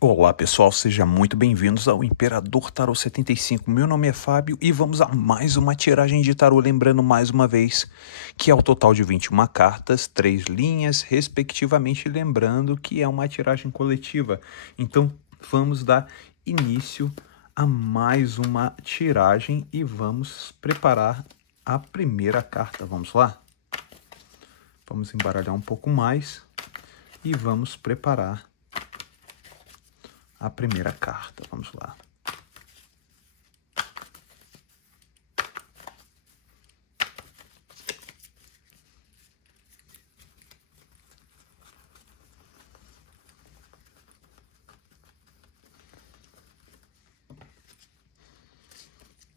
Olá pessoal, sejam muito bem-vindos ao Imperador Tarô 75. Meu nome é Fábio e vamos a mais uma tiragem de tarô. Lembrando mais uma vez que é o total de 21 cartas, 3 linhas, respectivamente. Lembrando que é uma tiragem coletiva. Então vamos dar início a mais uma tiragem e vamos preparar a primeira carta. Vamos lá? Vamos embaralhar um pouco mais e vamos preparar a primeira carta. Vamos lá.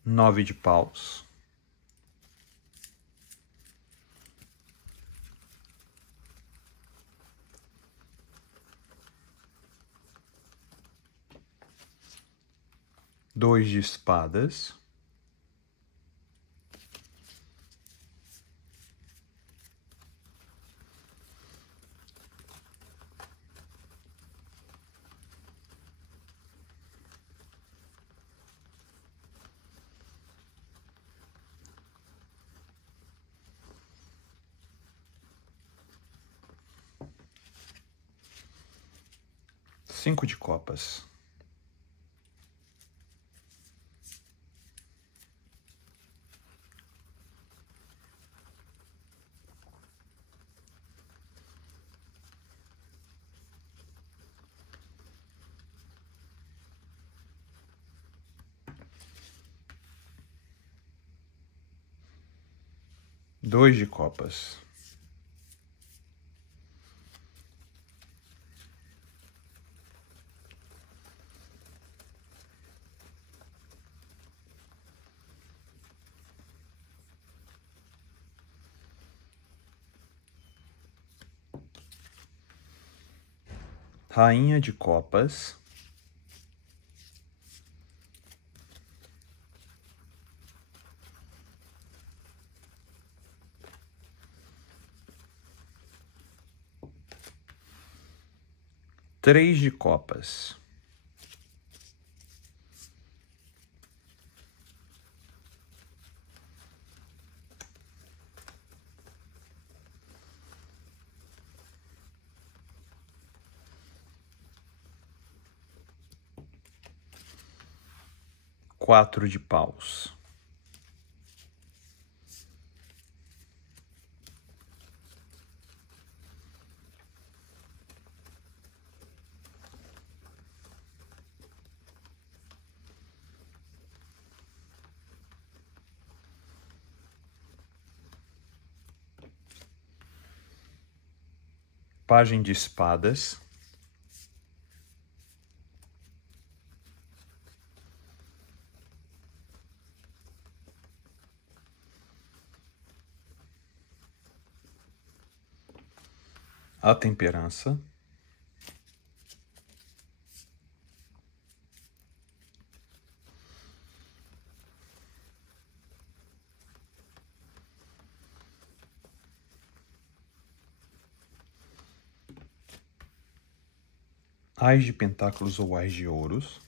Nove de paus. Dois de espadas. Cinco de copas. Dois de copas. Rainha de copas. Três de copas. Quatro de paus. Pajem de espadas. A temperança. Ás de pentáculos ou ás de ouros.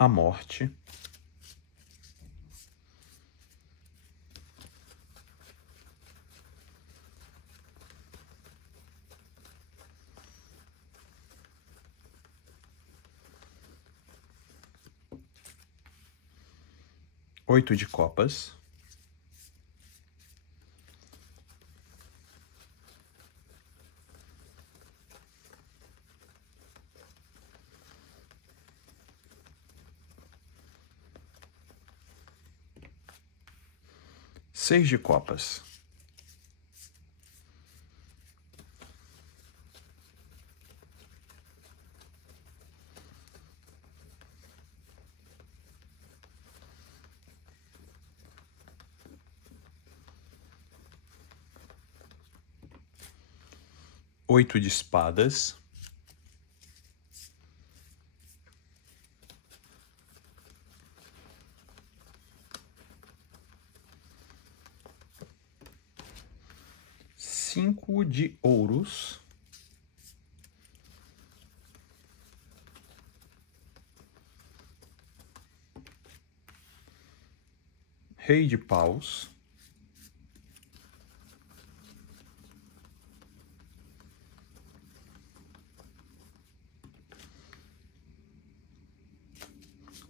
A morte. Oito de copas. Seis de copas. Oito de espadas. 5 de ouros, rei de paus,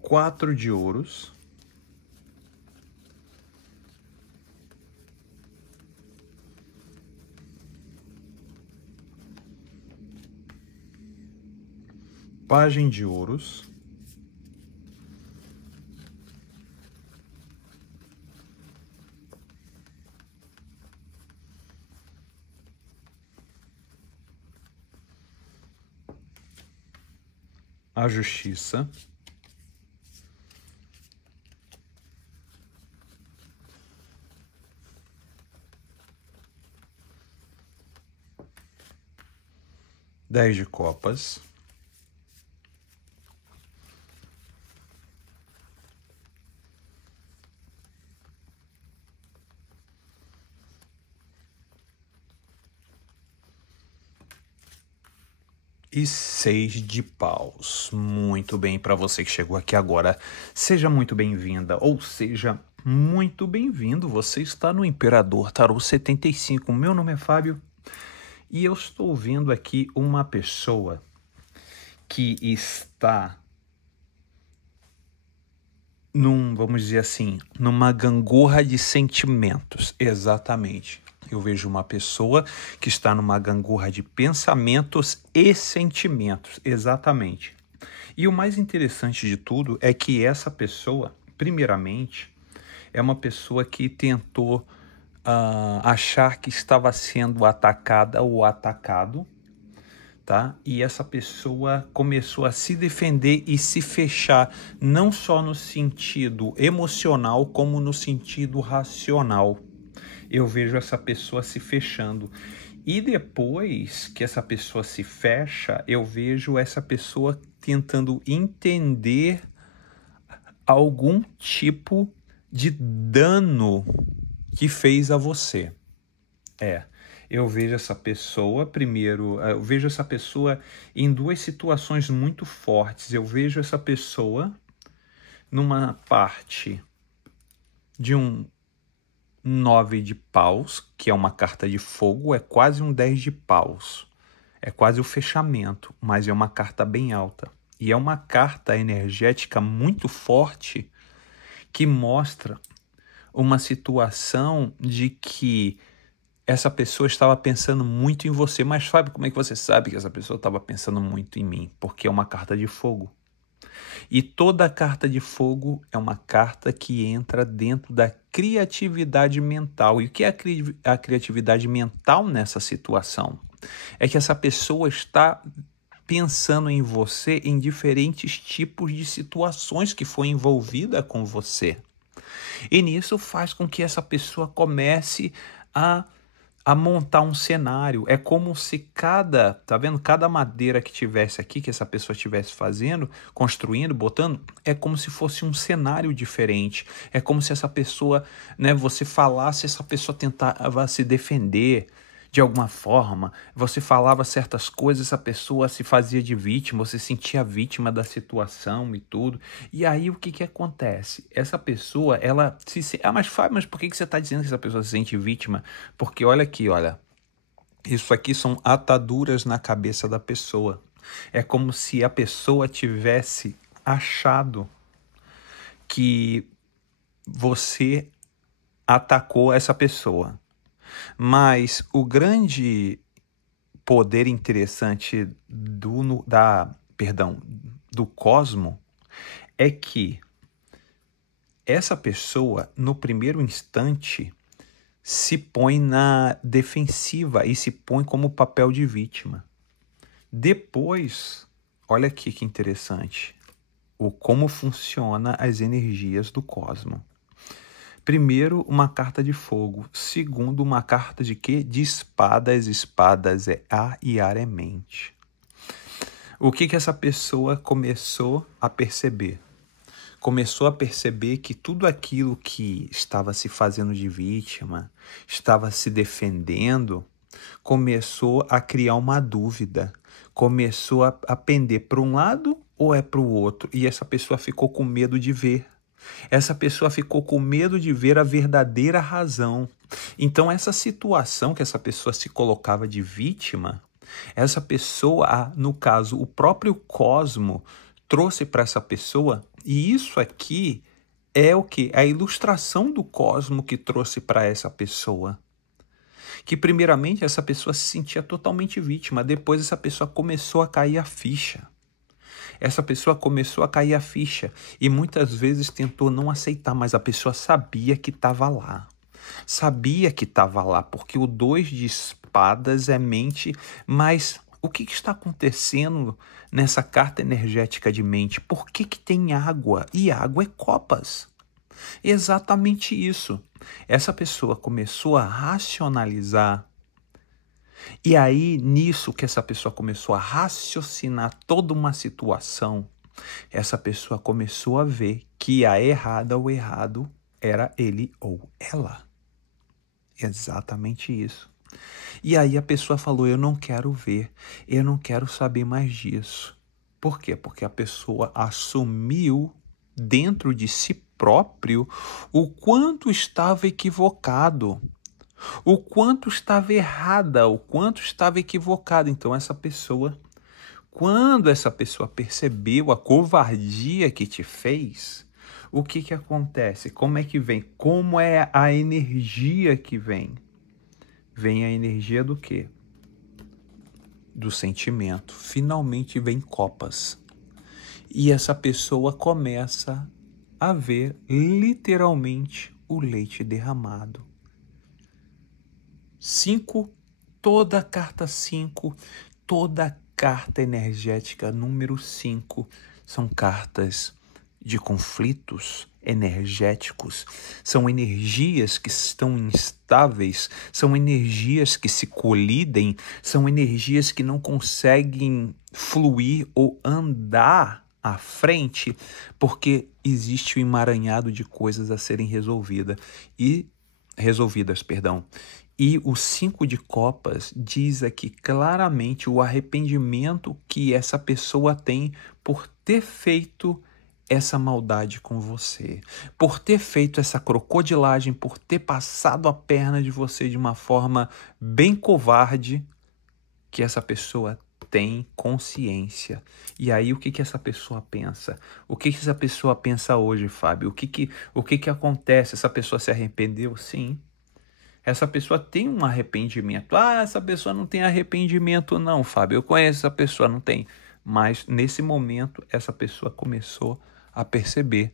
quatro de ouros, pajem de ouros, a justiça, dez de copas, e 6 de paus. Muito bem, para você que chegou aqui agora, seja muito bem-vinda ou seja muito bem-vindo. Você está no Imperador Tarô 75. Meu nome é Fábio e eu estou vendo aqui uma pessoa que está vamos dizer assim, numa gangorra de sentimentos. Exatamente. Eu vejo uma pessoa que está numa gangorra de pensamentos e sentimentos. Exatamente. E o mais interessante de tudo é que essa pessoa, primeiramente, é uma pessoa que tentou achar que estava sendo atacada ou atacado, tá? E essa pessoa começou a se defender e se fechar, não só no sentido emocional, como no sentido racional. Eu vejo essa pessoa se fechando. E depois que essa pessoa se fecha, eu vejo essa pessoa tentando entender algum tipo de dano que fez a você. Eu vejo essa pessoa, primeiro, eu vejo essa pessoa em duas situações muito fortes. Eu vejo essa pessoa numa parte de um 9 de paus, que é uma carta de fogo, é quase um 10 de paus. É quase o fechamento, mas é uma carta bem alta. E é uma carta energética muito forte que mostra uma situação de que essa pessoa estava pensando muito em você. Mas Fábio, como é que você sabe que essa pessoa estava pensando muito em mim? Porque é uma carta de fogo. E toda carta de fogo é uma carta que entra dentro da criatividade mental. E o que é a criatividade mental nessa situação? É que essa pessoa está pensando em você em diferentes tipos de situações que foi envolvida com você. E nisso faz com que essa pessoa comece a montar um cenário. É como se tá vendo? Cada madeira que tivesse aqui, que essa pessoa estivesse fazendo, construindo, botando, é como se fosse um cenário diferente. É como se essa pessoa, né, você falasse, essa pessoa tentava se defender de alguma forma, você falava certas coisas, essa pessoa se fazia de vítima, você sentia vítima da situação e tudo. E aí o que acontece? Essa pessoa, ela se... mas Fábio, mas por que você está dizendo que essa pessoa se sente vítima? Porque olha aqui, olha, isso aqui são ataduras na cabeça da pessoa. É como se a pessoa tivesse achado que você atacou essa pessoa. Mas o grande poder interessante do cosmo é que essa pessoa, no primeiro instante, se põe na defensiva e se põe como papel de vítima. Depois, olha aqui que interessante, como funciona as energias do cosmo. Primeiro, uma carta de fogo. Segundo, uma carta de quê? De espadas. Espadas é ar e ar é mente. O que essa pessoa começou a perceber? Começou a perceber que tudo aquilo que estava se fazendo de vítima, estava se defendendo, começou a criar uma dúvida, começou a pender para um lado ou é para o outro, e essa pessoa ficou com medo de ver. Essa pessoa ficou com medo de ver a verdadeira razão. Então, essa situação que essa pessoa se colocava de vítima, essa pessoa, no caso, o próprio cosmo, trouxe para essa pessoa, e isso aqui é o que? A ilustração do cosmo que trouxe para essa pessoa. Que primeiramente essa pessoa se sentia totalmente vítima, depois essa pessoa começou a cair a ficha. Essa pessoa começou a cair a ficha e muitas vezes tentou não aceitar, mas a pessoa sabia que estava lá. Sabia que estava lá, porque o 2 de espadas é mente, mas o que está acontecendo nessa carta energética de mente? Por que tem água? E água é copas. Exatamente isso. Essa pessoa começou a racionalizar. E aí, nisso que essa pessoa começou a raciocinar toda uma situação, essa pessoa começou a ver que a errada ou errado era ele ou ela. Exatamente isso. E aí a pessoa falou, eu não quero ver, eu não quero saber mais disso. Por quê? Porque a pessoa assumiu dentro de si próprio o quanto estava equivocado, o quanto estava errada, o quanto estava equivocado. Então essa pessoa, quando essa pessoa percebeu a covardia que te fez, o que acontece? Como é que vem? Como é a energia que vem? Vem a energia do quê? Do sentimento. Finalmente vem copas. E essa pessoa começa a ver literalmente o leite derramado. 5, toda a carta 5, toda a carta energética número 5 são cartas de conflitos energéticos, são energias que estão instáveis, são energias que se colidem, são energias que não conseguem fluir ou andar à frente, porque existe um emaranhado de coisas a serem resolvidas. E o 5 de copas diz aqui claramente o arrependimento que essa pessoa tem por ter feito essa maldade com você, por ter feito essa crocodilagem, por ter passado a perna de você de uma forma bem covarde, que essa pessoa tem consciência. E aí o que essa pessoa pensa? O que essa pessoa pensa hoje, Fábio? O que acontece? Essa pessoa se arrependeu? Sim. Essa pessoa tem um arrependimento. Ah, essa pessoa não tem arrependimento não, Fábio. Eu conheço essa pessoa, não tem. Mas nesse momento, essa pessoa começou a perceber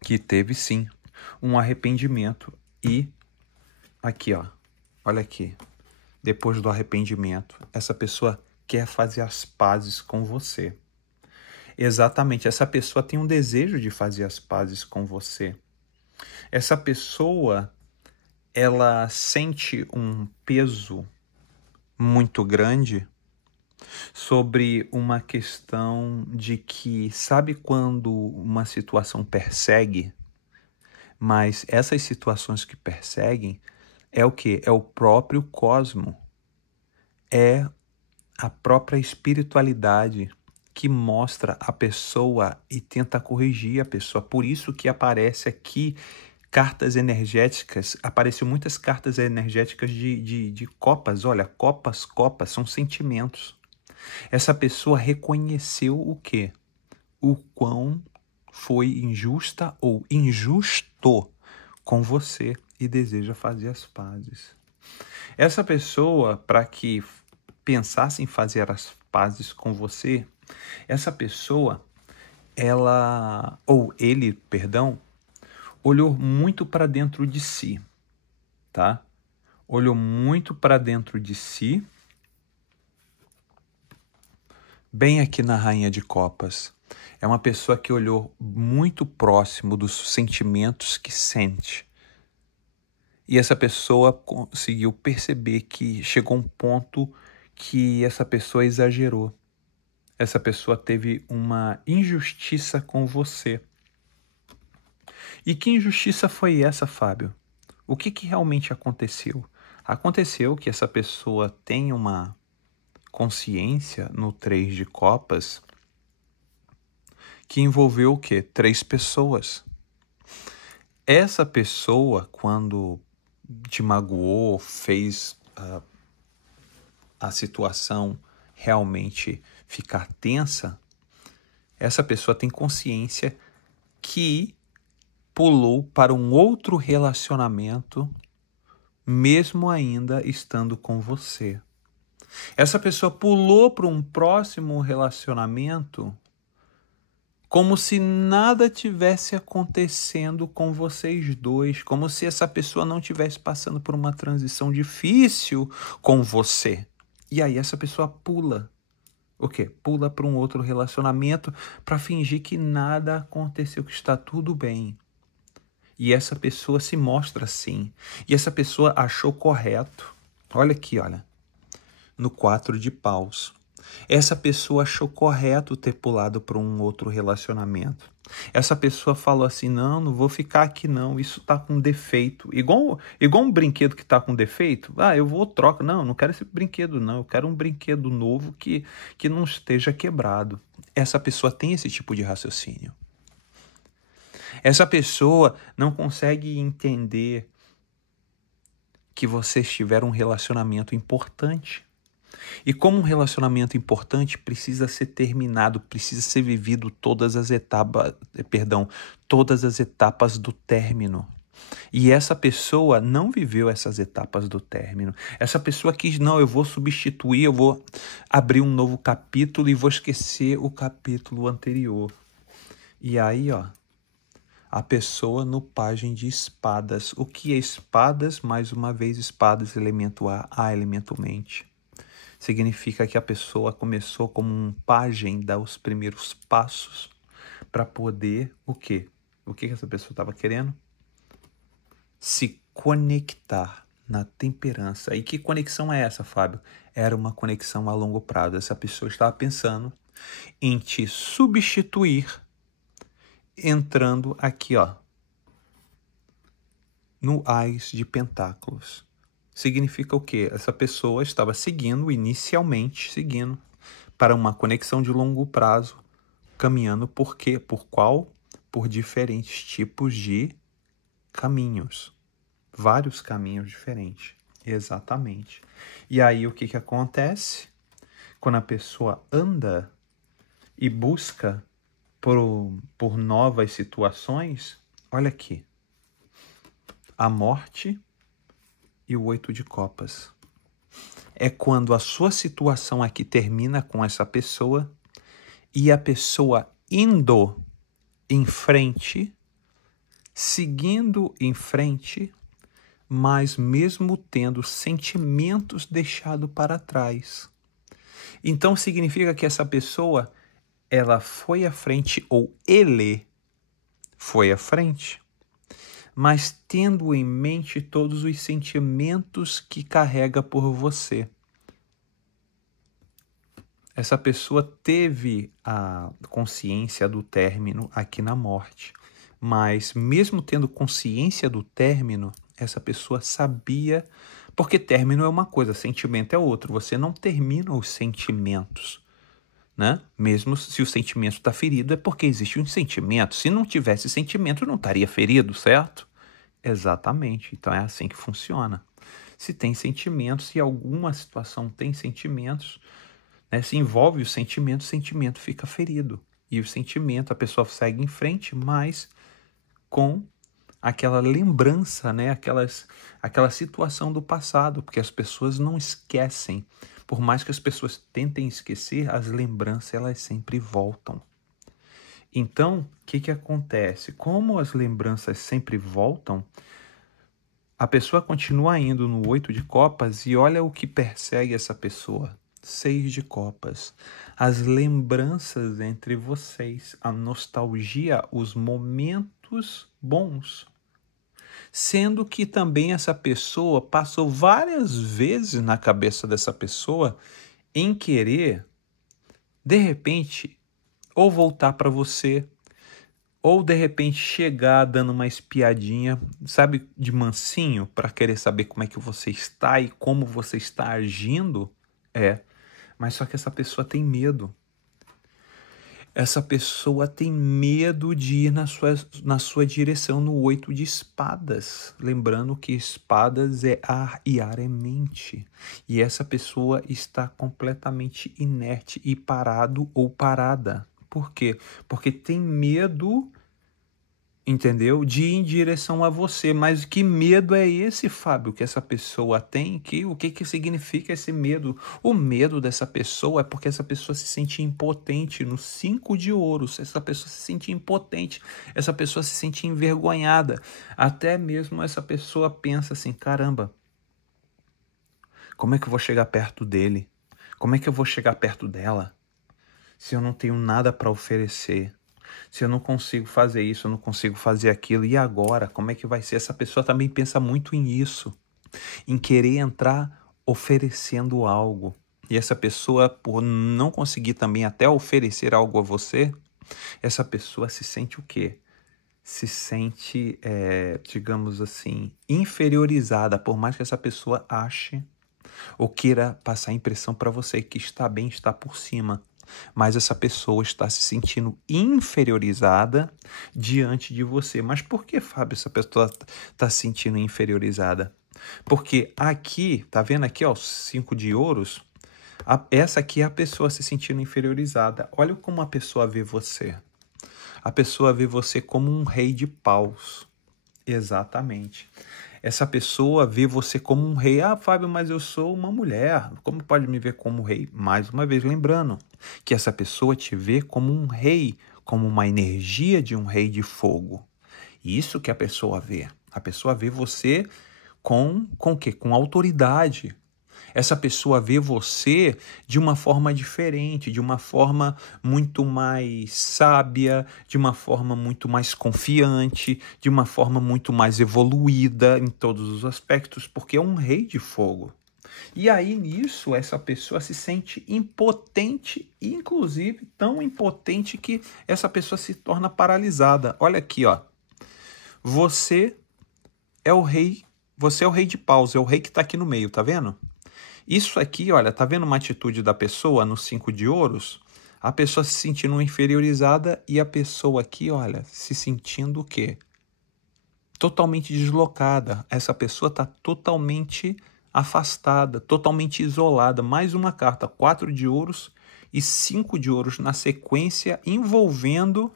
que teve sim um arrependimento. E aqui, ó, olha aqui. Depois do arrependimento, essa pessoa quer fazer as pazes com você. Exatamente, essa pessoa tem um desejo de fazer as pazes com você. Essa pessoa, ela sente um peso muito grande sobre uma questão de que, sabe quando uma situação persegue, mas essas situações que perseguem é o quê? É o próprio cosmo, é a própria espiritualidade que mostra a pessoa e tenta corrigir a pessoa. Por isso que aparece aqui cartas energéticas, apareceu muitas cartas energéticas de copas. Olha, copas, são sentimentos. Essa pessoa reconheceu o quê? O quão foi injusta ou injusto com você e deseja fazer as pazes. Essa pessoa, para que pensasse em fazer as pazes com você, essa pessoa, olhou muito para dentro de si, tá? Olhou muito para dentro de si, bem aqui na Rainha de Copas. É uma pessoa que olhou muito próximo dos sentimentos que sente. E essa pessoa conseguiu perceber que chegou um ponto que essa pessoa exagerou. Essa pessoa teve uma injustiça com você. E que injustiça foi essa, Fábio? O que realmente aconteceu? Aconteceu que essa pessoa tem uma consciência no 3 de copas que envolveu o quê? 3 pessoas. Essa pessoa, quando te magoou, fez a situação realmente ficar tensa, essa pessoa tem consciência que pulou para um outro relacionamento, mesmo ainda estando com você. Essa pessoa pulou para um próximo relacionamento como se nada tivesse acontecendo com vocês dois, como se essa pessoa não tivesse passando por uma transição difícil com você. E aí essa pessoa pula. O quê? Pula para um outro relacionamento para fingir que nada aconteceu, que está tudo bem. E essa pessoa se mostra assim. E essa pessoa achou correto. Olha aqui, olha. No 4 de paus. Essa pessoa achou correto ter pulado para um outro relacionamento. Essa pessoa falou assim, não vou ficar aqui não, isso tá com defeito. Igual um brinquedo que tá com defeito, eu vou troca. Não quero esse brinquedo não, eu quero um brinquedo novo que não esteja quebrado. Essa pessoa tem esse tipo de raciocínio. Essa pessoa não consegue entender que vocês tiveram um relacionamento importante. E como um relacionamento importante precisa ser terminado, precisa ser vivido todas as etapas do término. E essa pessoa não viveu essas etapas do término. Essa pessoa quis, eu vou substituir, eu vou abrir um novo capítulo e vou esquecer o capítulo anterior. E aí, a pessoa no pajem de espadas. O que é espadas? Mais uma vez, espadas, elemento ar, elemento mente. Significa que a pessoa começou como um pajem, dar os primeiros passos para poder o quê? O que essa pessoa estava querendo? Se conectar na temperança. E que conexão é essa, Fábio? Era uma conexão a longo prazo. Essa pessoa estava pensando em te substituir, entrando aqui, no Ás de Pentáculos. Significa o quê? Essa pessoa estava inicialmente seguindo para uma conexão de longo prazo, caminhando por quê? Por qual? Por diferentes tipos de caminhos. Vários caminhos diferentes. Exatamente. E aí o que acontece? Quando a pessoa anda e busca por novas situações, olha aqui. A morte e o 8 de copas. É quando a sua situação aqui termina com essa pessoa e a pessoa indo em frente, seguindo em frente, mas mesmo tendo sentimentos deixados para trás. Então significa que essa pessoa, ela foi à frente, ou ele foi à frente, mas tendo em mente todos os sentimentos que carrega por você. Essa pessoa teve a consciência do término aqui na morte, mas mesmo tendo consciência do término, essa pessoa sabia, porque término é uma coisa, sentimento é outro. Você não termina os sentimentos, né? Mesmo se o sentimento está ferido, é porque existe um sentimento. Se não tivesse sentimento, não estaria ferido, certo? Exatamente. Então é assim que funciona. Se tem sentimentos, se alguma situação tem sentimentos, né, se envolve o sentimento fica ferido. E o sentimento, a pessoa segue em frente, mas com aquela lembrança, né, aquela situação do passado, porque as pessoas não esquecem. Por mais que as pessoas tentem esquecer, as lembranças elas sempre voltam. Então, o que acontece? Como as lembranças sempre voltam, a pessoa continua indo no 8 de copas e olha o que persegue essa pessoa. 6 de copas. As lembranças entre vocês, a nostalgia, os momentos bons. Sendo que também essa pessoa passou várias vezes na cabeça dessa pessoa em querer, de repente, ou voltar para você, Ou de repente chegar dando uma espiadinha, sabe, de mansinho, para querer saber como é que você está e como você está agindo. Mas só que essa pessoa tem medo. Essa pessoa tem medo de ir na sua direção no 8 de espadas. Lembrando que espadas é ar e ar é mente. E essa pessoa está completamente inerte e parado ou parada. Por quê? Porque tem medo, entendeu? De ir em direção a você. Mas que medo é esse, Fábio, que essa pessoa tem? O que significa esse medo? O medo dessa pessoa é porque essa pessoa se sente impotente no 5 de ouros. Essa pessoa se sente impotente. Essa pessoa se sente envergonhada. Até mesmo essa pessoa pensa assim, caramba, como é que eu vou chegar perto dele? Como é que eu vou chegar perto dela se eu não tenho nada para oferecer? Se eu não consigo fazer isso, eu não consigo fazer aquilo, e agora? Como é que vai ser? Essa pessoa também pensa muito em isso, em querer entrar oferecendo algo. E essa pessoa, por não conseguir também até oferecer algo a você, essa pessoa se sente o quê? Se sente, digamos assim, inferiorizada, por mais que essa pessoa ache ou queira passar a impressão para você que está bem, está por cima. Mas essa pessoa está se sentindo inferiorizada diante de você. Mas por que, Fábio, essa pessoa está se sentindo inferiorizada? Porque aqui, tá vendo aqui, ó, 5 de ouros? Essa aqui é a pessoa se sentindo inferiorizada. Olha como a pessoa vê você. A pessoa vê você como um rei de paus. Exatamente. Essa pessoa vê você como um rei. Ah, Fábio, mas eu sou uma mulher. Como pode me ver como rei? Mais uma vez, lembrando que essa pessoa te vê como um rei, como uma energia de um rei de fogo. Isso que a pessoa vê. A pessoa vê você com o quê? Com autoridade. Essa pessoa vê você de uma forma diferente, de uma forma muito mais sábia, de uma forma muito mais confiante, de uma forma muito mais evoluída em todos os aspectos, porque é um rei de fogo. E aí nisso essa pessoa se sente impotente, inclusive tão impotente que essa pessoa se torna paralisada. Olha aqui, ó. Você é o rei de paus, é o rei que está aqui no meio, tá vendo? Isso aqui, olha, tá vendo uma atitude da pessoa no 5 de ouros? A pessoa se sentindo inferiorizada e a pessoa aqui, olha, se sentindo o quê? Totalmente deslocada. Essa pessoa está totalmente afastada, totalmente isolada. Mais uma carta, 4 de ouros e 5 de ouros na sequência, envolvendo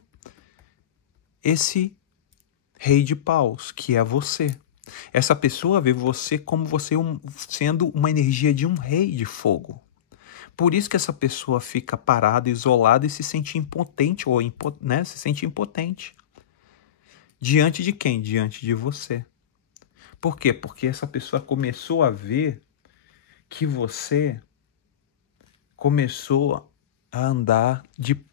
esse rei de paus, que é você. Essa pessoa vê você como você sendo uma energia de um rei de fogo. Por isso que essa pessoa fica parada, isolada e se sente impotente, ou se sente impotente. Diante de quem? Diante de você. Por quê? Porque essa pessoa começou a ver que você começou a andar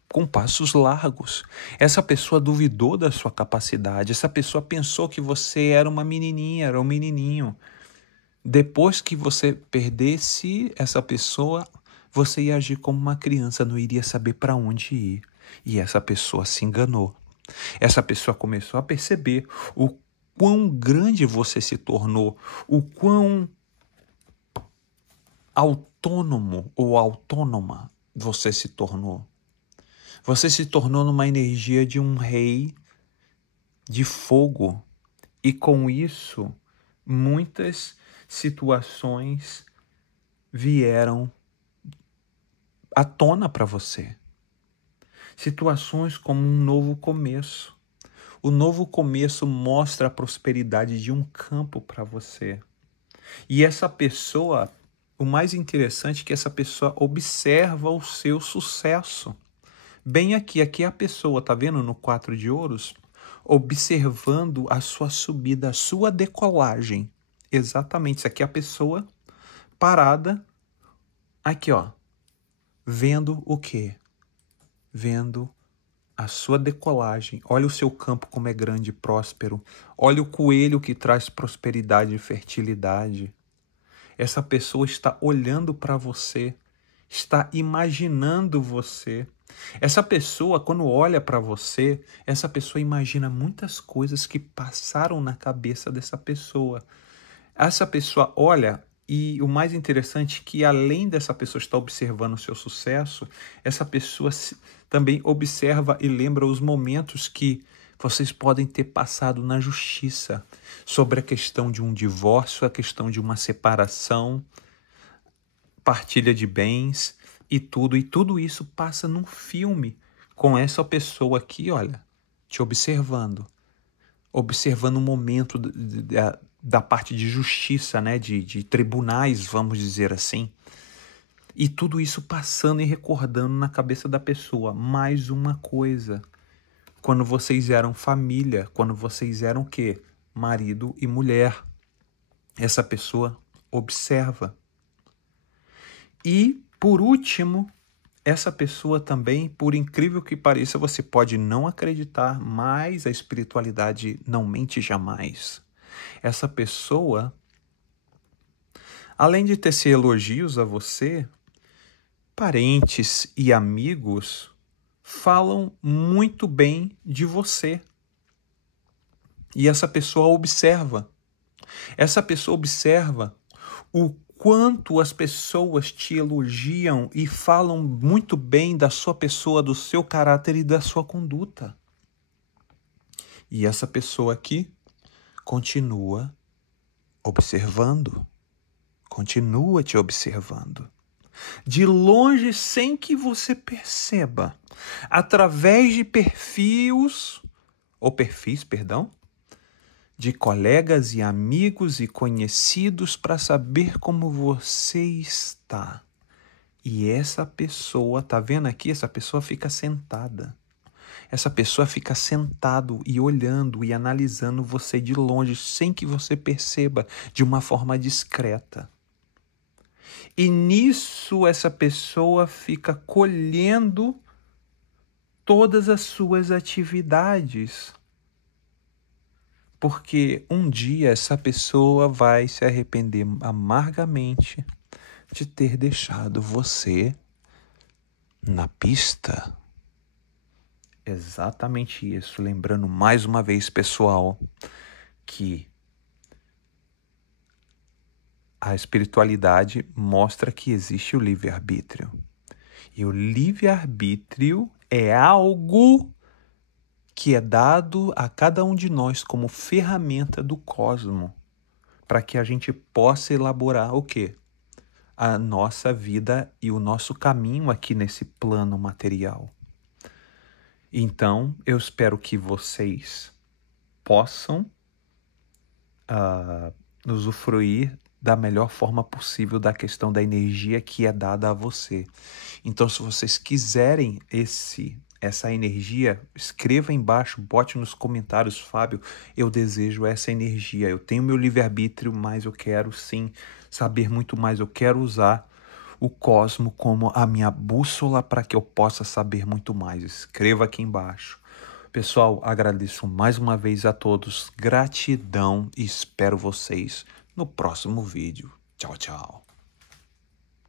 com passos largos. Essa pessoa duvidou da sua capacidade. Essa pessoa pensou que você era uma menininha, era um menininho. Depois que você perdesse essa pessoa, você ia agir como uma criança, não iria saber para onde ir. E essa pessoa se enganou. Essa pessoa começou a perceber o quão grande você se tornou, o quão autônomo ou autônoma você se tornou. Você se tornou numa energia de um rei de fogo. E com isso, muitas situações vieram à tona para você. Situações como um novo começo. O novo começo mostra a prosperidade de um campo para você. E essa pessoa, o mais interessante é que essa pessoa observa o seu sucesso. Bem aqui é a pessoa, tá vendo no 4 de ouros? Observando a sua subida, a sua decolagem. Exatamente, isso aqui é a pessoa parada, aqui ó, vendo o quê? Vendo a sua decolagem. Olha o seu campo como é grande e próspero. Olha o coelho que traz prosperidade e fertilidade. Essa pessoa está olhando para você, está imaginando você, Essa pessoa, quando olha para você, essa pessoa imagina muitas coisas que passaram na cabeça dessa pessoa. Essa pessoa olha e o mais interessante é que além dessa pessoa estar observando o seu sucesso, essa pessoa também observa e lembra os momentos que vocês podem ter passado na justiça sobre a questão de um divórcio, a questão de uma separação, partilha de bens e tudo isso passa num filme com essa pessoa aqui, olha, te observando o momento da parte de justiça, né, de tribunais, vamos dizer assim. E tudo isso passando e recordando na cabeça da pessoa. Mais uma coisa, quando vocês eram família, quando vocês eram o quê? Marido e mulher. Essa pessoa observa. E, por último, essa pessoa também, por incrível que pareça, você pode não acreditar, mas a espiritualidade não mente jamais. Essa pessoa, além de tecer elogios a você, parentes e amigos falam muito bem de você. E essa pessoa observa. Essa pessoa observa o quanto as pessoas te elogiam e falam muito bem da sua pessoa, do seu caráter e da sua conduta. E essa pessoa aqui continua observando, continua te observando. De longe, sem que você perceba, através de perfis, de colegas e amigos e conhecidos para saber como você está. E essa pessoa, tá vendo aqui? Essa pessoa fica sentada. Essa pessoa fica sentado e olhando e analisando você de longe, sem que você perceba, de uma forma discreta. E nisso essa pessoa fica colhendo todas as suas atividades. Porque um dia essa pessoa vai se arrepender amargamente de ter deixado você na pista. Exatamente isso. Lembrando mais uma vez, pessoal, que a espiritualidade mostra que existe o livre-arbítrio. E o livre-arbítrio é algo que é dado a cada um de nós como ferramenta do cosmo, para que a gente possa elaborar o quê? A nossa vida e o nosso caminho aqui nesse plano material. Então, eu espero que vocês possam usufruir da melhor forma possível da questão da energia que é dada a você. Então, se vocês quiserem essa energia, escreva embaixo, bote nos comentários, Fábio, eu desejo essa energia. Eu tenho meu livre-arbítrio, mas eu quero sim saber muito mais. Eu quero usar o cosmo como a minha bússola para que eu possa saber muito mais. Escreva aqui embaixo. Pessoal, agradeço mais uma vez a todos. Gratidão e espero vocês no próximo vídeo. Tchau, tchau.